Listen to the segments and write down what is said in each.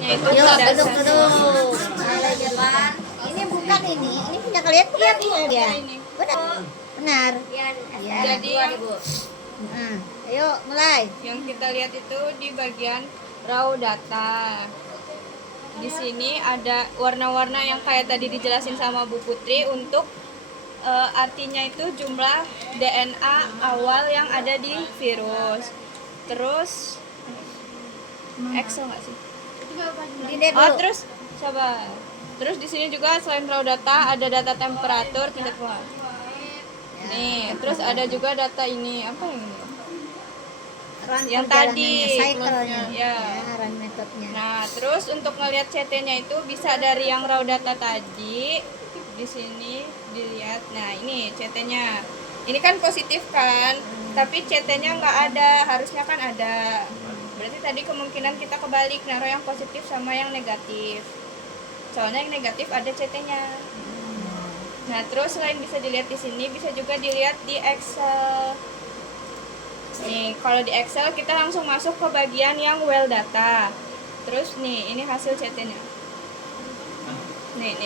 Itu Yuk, dasar. duduk. Mulai depan. Ini bukan ini punya kalian bukan dia. Benar. Benar. Iya. Jadi Nah, ayo mulai. yang kita lihat itu di bagian raw data. Di sini ada warna-warna yang kayak tadi dijelasin sama Bu Putri untuk artinya itu jumlah DNA awal yang ada di virus. Terus Excel nggak sih? Ini Oh, dulu. terus coba. Terus di sini juga selain raw data ada data temperatur tingkat keluar. Nih, terus ada juga data ini apa yang ini? Run Yang perjalanannya, tadi, cycle-nya. ya. Run metode-nya. Nah, terus untuk ngelihat CT-nya itu bisa dari yang raw data tadi. Di sini dilihat. Nah, ini CT-nya. Ini kan positif kan? Tapi CT-nya nggak ada, harusnya kan ada. Berarti tadi kemungkinan kita kebalik naruh yang positif sama yang negatif. Soalnya yang negatif ada CT-nya. Nah, terus selain bisa dilihat di sini, bisa juga dilihat di Excel. Nih, kalau di Excel kita langsung masuk ke bagian yang well data. Terus nih, ini hasil CT-nya. Nih.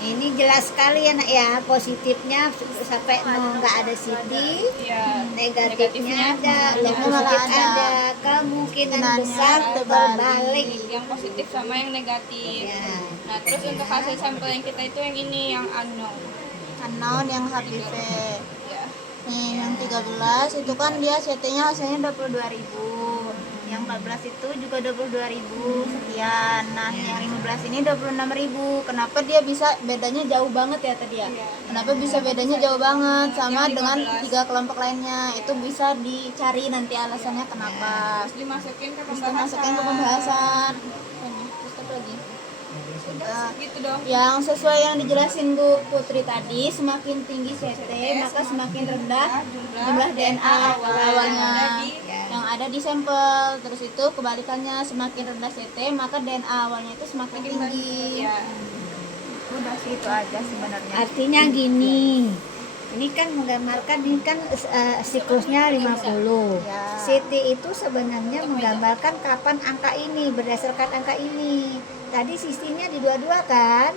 Ini jelas sekali ya nak ya, positifnya sampai nggak ada CT, Iya, negatifnya ada, yang Negatifnya malah positif ada. ada, kemungkinan Kemungkinannya besar terbalik. yang positif sama yang negatif. Ya. Nah, terus untuk hasil sampel yang kita itu yang ini, yang unknown. unknown yang HPV. Ya. Nih yang 13 itu kan dia CT-nya hasilnya 22.000. Yang 14 itu juga 22.000 sekian. Nah, yang 15 ini 26.000. Kenapa dia bisa bedanya jauh banget ya tadi ya? Iya. Kenapa bisa bedanya jauh banget sama Yang dengan 15. 3 kelompok lainnya? Itu bisa dicari nanti alasannya kenapa. Terus dimasukin ke Terus pembahasan. dimasukin ke pembahasan. Terus apa lagi? Gitu dong. Yang sesuai yang dijelasin Bu Putri tadi, semakin tinggi CT maka semakin rendah jumlah DNA awalnya yang ada di sampel. Terus itu kebalikannya, semakin rendah CT maka DNA awalnya itu semakin tinggi. Iya. Udah sih itu aja sebenarnya. Artinya gini, ini kan menggambarkan ini kan siklusnya 50. Ya. CT itu sebenarnya menggambarkan kapan angka ini, berdasarkan angka ini. Tadi sistemnya di 22 kan?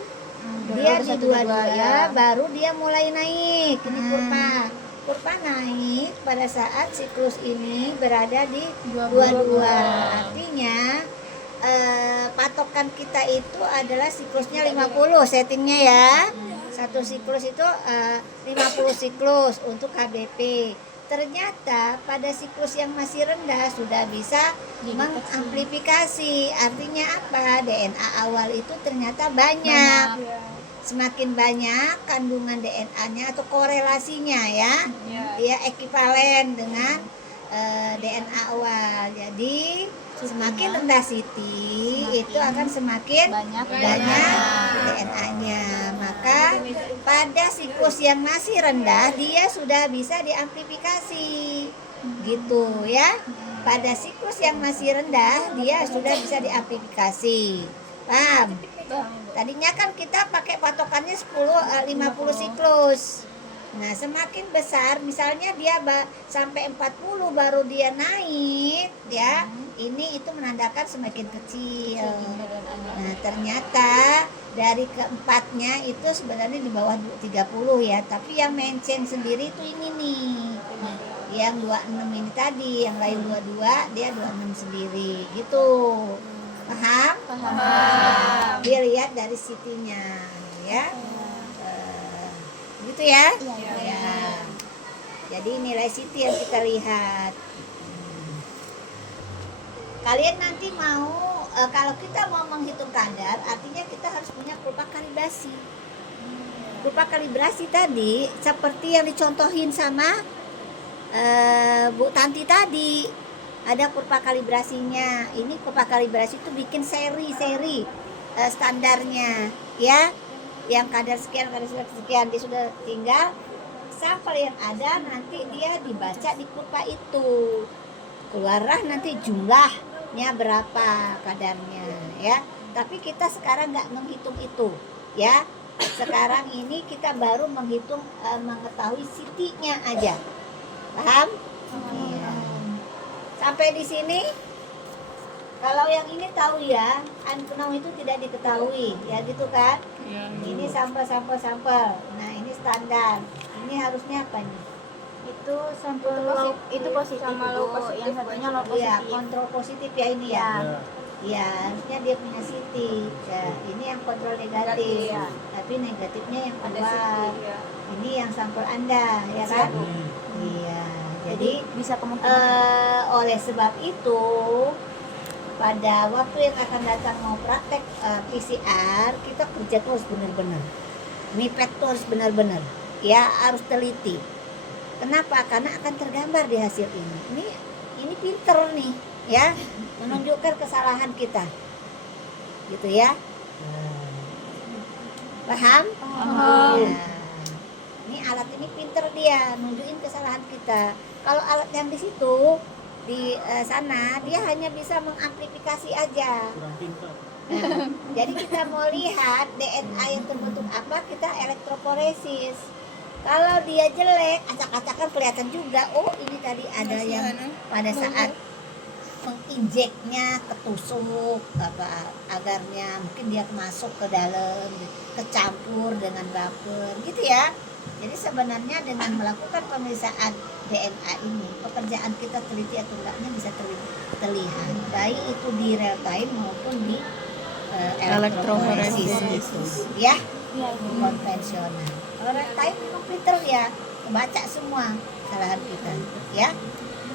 Dia di 22 ya. baru dia mulai naik. Ini kurva. Kurva naik pada saat siklus ini berada di 22. Artinya patokan kita itu adalah siklusnya 50 settingnya ya. Satu siklus itu 50 siklus untuk HBP. Ternyata pada siklus yang masih rendah sudah bisa mengamplifikasi. Artinya apa? DNA awal itu ternyata banyak. Semakin banyak kandungan DNA-nya atau korelasinya ya, dia ekivalen dengan DNA awal. Jadi semakin rendah CT itu akan semakin banyak DNA-nya. Maka pada siklus yang masih rendah dia sudah bisa diamplifikasi. Gitu ya. Pada siklus yang masih rendah dia sudah bisa diamplifikasi. Paham? Tadinya kan kita pakai patokannya 50 siklus. Nah, semakin besar misalnya dia sampai 40 baru dia naik ya. Ini itu menandakan semakin kecil. Nah, ternyata dari keempatnya itu sebenarnya di bawah 30 ya, tapi yang mention sendiri itu ini nih. Yang 26 ini tadi, yang lain 22, dia 26 sendiri gitu. Paham? Paham. Dia lihat dari CT-nya ya. Gitu ya? Ya. Jadi nilai CT yang kita lihat. Kalian nanti mau kalau kita mau menghitung kadar, artinya kita harus punya kurva kalibrasi. Kurva kalibrasi tadi seperti yang dicontohin sama Bu Tanti tadi. Ada kurva kalibrasinya. Ini kurva kalibrasi itu bikin seri standarnya ya. Yang kadar sekian dia sudah tinggal sampel yang ada nanti dia dibaca di kurva itu. Keluarlah nanti jumlahnya berapa kadarnya ya. Tapi kita sekarang nggak menghitung itu ya. Sekarang ini kita baru menghitung mengetahui CT-nya aja. Paham? Iya. Sampai di sini Kalau yang ini tahu ya, unbeknown itu tidak diketahui, ya gitu kan? Ini sampel. Nah ini standar. Ini harusnya apa nih? Itu sampel itu positif sama Bu. low positif, yang satunya low Iya, positif. kontrol positif ya ini ya. Iya, harusnya dia punya CT. Ya, ini yang kontrol negatif. Negatif. Tapi negatifnya yang Ada keluar. CT, ya. Ini yang sampel Anda, ya kan? Iya. Jadi Bisa kemungkinan oleh sebab itu pada waktu yang akan datang mau praktek PCR, kita kerja tuh harus benar-benar. Mipet tuh harus benar-benar. Ya, harus teliti. Kenapa? Karena akan tergambar di hasil ini. Ini pinter nih, ya. Menunjukkan kesalahan kita. Gitu ya. Paham? Ya. Ini alat ini pinter dia nunjukin kesalahan kita. Kalau alat yang di situ di sana dia hanya bisa mengamplifikasi aja. Kurang pintar. Nah, jadi kita mau lihat DNA yang terbentuk apa, kita elektroporesis. Kalau dia jelek, acak-acakan kelihatan juga. Oh, ini tadi ada yang pada saat menginjeknya ketusuk apa agarnya, mungkin dia masuk ke dalam, kecampur dengan baper, gitu ya. Jadi sebenarnya dengan melakukan pemeriksaan DNA ini, pekerjaan kita teliti atau enggaknya bisa terlihat, baik itu di real time maupun di elektroforesis, ya, konvensional. Kalau real time memang pinter ya, baca semua kesalahan kita, ya.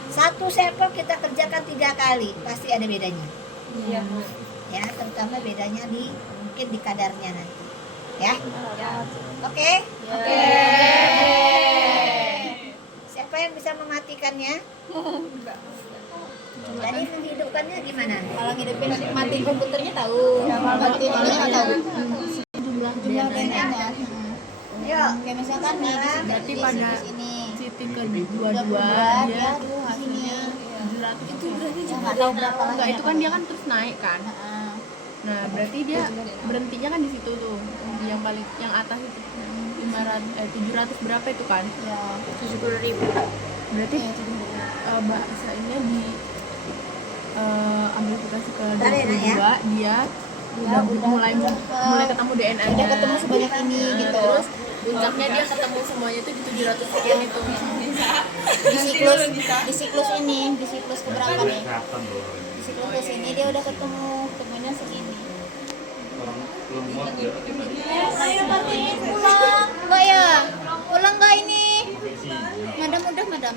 Satu sampel kita kerjakan 3 kali, pasti ada bedanya. Iya, Bu. Ya, terutama bedanya di mungkin di kadarnya nanti. Ya. Oke? Oke. Siapa yang bisa mematikannya? Tadi menghidupkannya gimana? kalau ngidupin mati komputernya tahu. Mati nggak tahu. Jumlah DNA-nya. Yuk. Kayak misalkan nih Berarti di pada sini. titik kedua-dua dia tuh hasilnya 700 itu berarti Ya, nggak tahu berapa lagi. enggak, itu kan dia kan terus naik kan. Heeh. Nah, berarti dia berhentinya kan di situ tuh. Yang paling yang atas itu 700 berapa itu kan? Ya. 70.000. Berarti bahasanya di amplifikasi ke Bentar ya, Nak, ya. 22 dia udah mulai ketemu DNA-nya. Udah ketemu sebanyak ini gitu. Terus puncaknya dia ketemu semuanya itu di 700 sekian itu. Di siklus ini, di siklus keberapa nih? Di siklus ini dia udah ketemunya segini. Ayo Pati, pulang. Enggak ya? Pulang enggak ini? Madam udah, Madam.